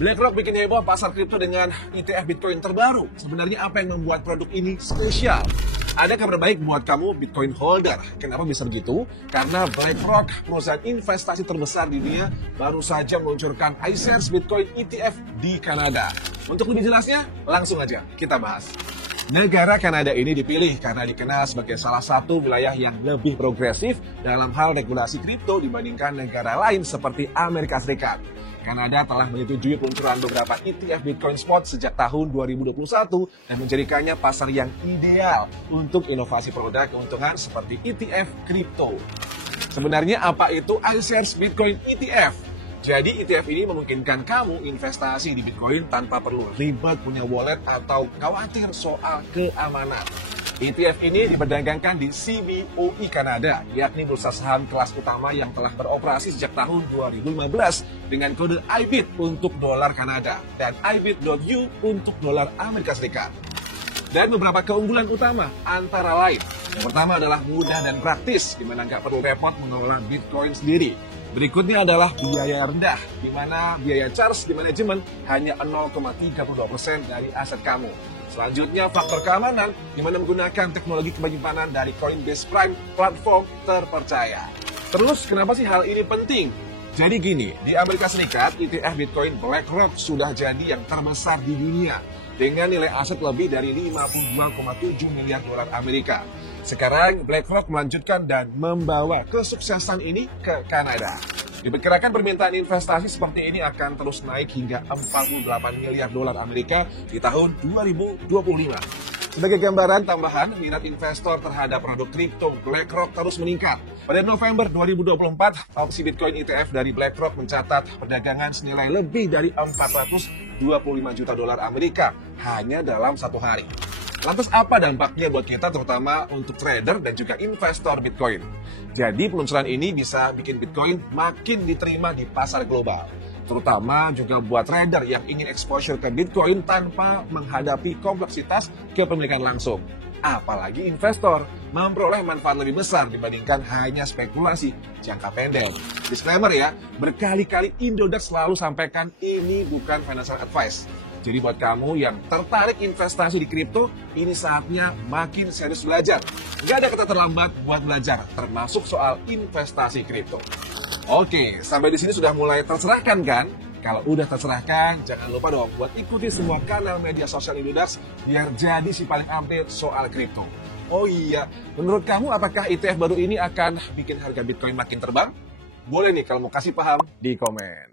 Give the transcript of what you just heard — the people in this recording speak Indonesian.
BlackRock bikin heboh pasar kripto dengan ETF Bitcoin terbaru. Sebenarnya apa yang membuat produk ini spesial? Ada kabar baik buat kamu Bitcoin holder. Kenapa bisa begitu? Karena BlackRock, perusahaan investasi terbesar di dunia, baru saja meluncurkan iShares Bitcoin ETF di Kanada. Untuk lebih jelasnya, langsung aja kita bahas. Negara Kanada ini dipilih karena dikenal sebagai salah satu wilayah yang lebih progresif dalam hal regulasi kripto dibandingkan negara lain seperti Amerika Serikat. Kanada telah menyetujui peluncuran beberapa ETF Bitcoin Spot sejak tahun 2021 dan menjadikannya pasar yang ideal untuk inovasi produk keuntungan seperti ETF kripto. Sebenarnya apa itu iShares Bitcoin ETF? Jadi ETF ini memungkinkan kamu investasi di Bitcoin tanpa perlu ribet punya wallet atau khawatir soal keamanan. ETF ini diperdagangkan di CBOE Kanada, yakni bursa saham kelas utama yang telah beroperasi sejak tahun 2015 dengan kode IBIT untuk dolar Kanada dan IBIT.U untuk dolar Amerika Serikat. Dan beberapa keunggulan utama antara lain. Yang pertama adalah mudah dan praktis, di mana nggak perlu repot mengelola Bitcoin sendiri. Berikutnya adalah biaya rendah, di mana biaya charge di manajemen hanya 0,32% dari aset kamu. Selanjutnya, faktor keamanan, di mana menggunakan teknologi penyimpanan dari Coinbase Prime, platform terpercaya. Terus, kenapa sih hal ini penting? Jadi gini, di Amerika Serikat, ETF Bitcoin BlackRock sudah jadi yang terbesar di dunia, dengan nilai aset lebih dari 52,7 miliar dolar Amerika. Sekarang, BlackRock melanjutkan dan membawa kesuksesan ini ke Kanada. Diperkirakan permintaan investasi seperti ini akan terus naik hingga 48 miliar dolar Amerika di tahun 2025. Sebagai gambaran tambahan, minat investor terhadap produk kripto BlackRock terus meningkat. Pada November 2024, opsi Bitcoin ETF dari BlackRock mencatat perdagangan senilai lebih dari 425 juta dolar Amerika hanya dalam satu hari. Lantas apa dampaknya buat kita terutama untuk trader dan juga investor Bitcoin? Jadi peluncuran ini bisa bikin Bitcoin makin diterima di pasar global. Terutama juga buat trader yang ingin exposure ke Bitcoin tanpa menghadapi kompleksitas kepemilikan langsung. Apalagi investor memperoleh manfaat lebih besar dibandingkan hanya spekulasi jangka pendek. Disclaimer ya, berkali-kali Indodax selalu sampaikan ini bukan financial advice. Jadi buat kamu yang tertarik investasi di kripto, ini saatnya makin serius belajar. Nggak ada kata terlambat buat belajar, termasuk soal investasi kripto. Oke, sampai di sini sudah mulai tercerahkan kan? Kalau udah tercerahkan, jangan lupa dong buat ikuti semua kanal media sosial Indodax biar jadi si paling update soal kripto. Oh iya, menurut kamu apakah ETF baru ini akan bikin harga Bitcoin makin terbang? Boleh nih kalau mau kasih paham di komen.